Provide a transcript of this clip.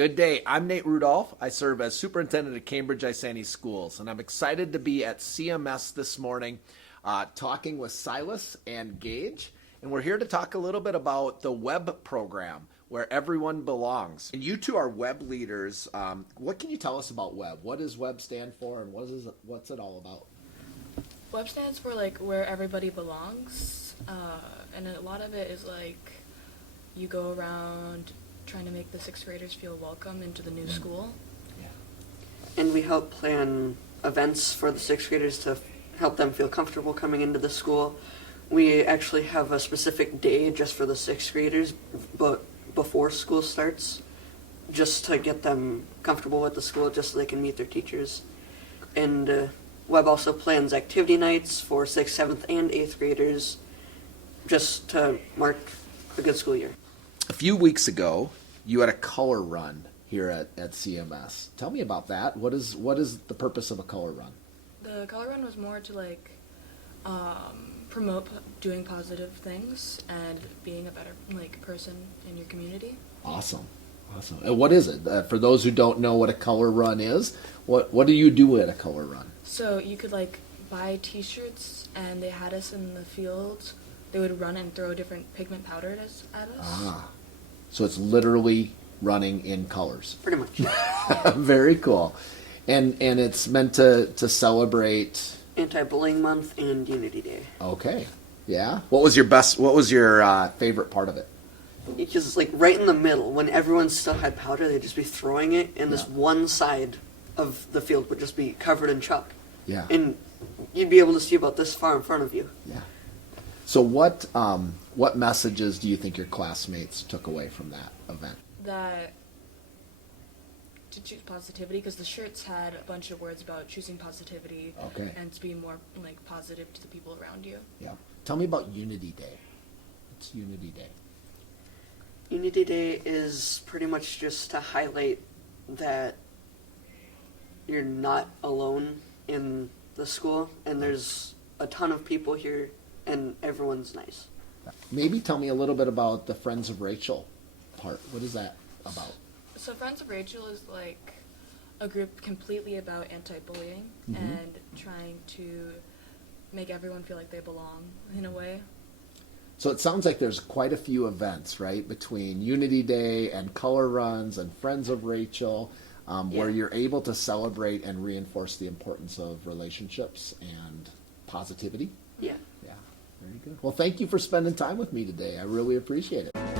Good day. I'm Nate Rudolph. I serve as superintendent at Cambridge-Isanti Schools, and I'm excited to be at CMS this morning talking with Silas and Gage. And we're here to talk a little bit about the WEB program, where everyone belongs. And you two are WEB leaders. What can you tell us about WEB? What does WEB stand for, and what's it all about? WEB stands for where everybody belongs, and a lot of it is you go around trying to make the sixth graders feel welcome into the new school. Yeah. And we help plan events for the sixth graders to help them feel comfortable coming into the school. We actually have a specific day just for the sixth graders, but before school starts, just to get them comfortable with the school, just so they can meet their teachers. And WEB also plans activity nights for 6th, 7th, and 8th graders, just to mark a good school year. A few weeks ago, you had a color run here at CMS. Tell me about that. What is the purpose of a color run? The color run was more to promote doing positive things and being a better person in your community. Awesome. And what is it? For those who don't know what a color run is, what do you do at a color run? So you could buy T-shirts, and they had us in the field. They would run and throw different pigment powder at us. So it's literally running in colors. Pretty much. Very cool. And it's meant to celebrate Anti-Bullying Month and Unity Day. Okay. Yeah. What was your favorite part of it? Because right in the middle, when everyone still had powder, they'd just be throwing it, and this one side of the field would just be covered in chalk. Yeah. And you'd be able to see about this far in front of you. Yeah. So what messages do you think your classmates took away from that event? That to choose positivity, because the shirts had a bunch of words about choosing positivity. Okay. And to be more positive to the people around you. Yeah. Tell me about Unity Day. What's Unity Day? Unity Day is pretty much just to highlight that you're not alone in the school, and there's a ton of people here, and everyone's nice. Maybe tell me a little bit about the Friends of Rachel part. What is that about? So Friends of Rachel is a group completely about anti-bullying and trying to make everyone feel like they belong in a way. So it sounds like there's quite a few events, right, between Unity Day and color runs and Friends of Rachel, where you're able to celebrate and reinforce the importance of relationships and positivity. Yeah. Yeah, very good. Well, thank you for spending time with me today. I really appreciate it.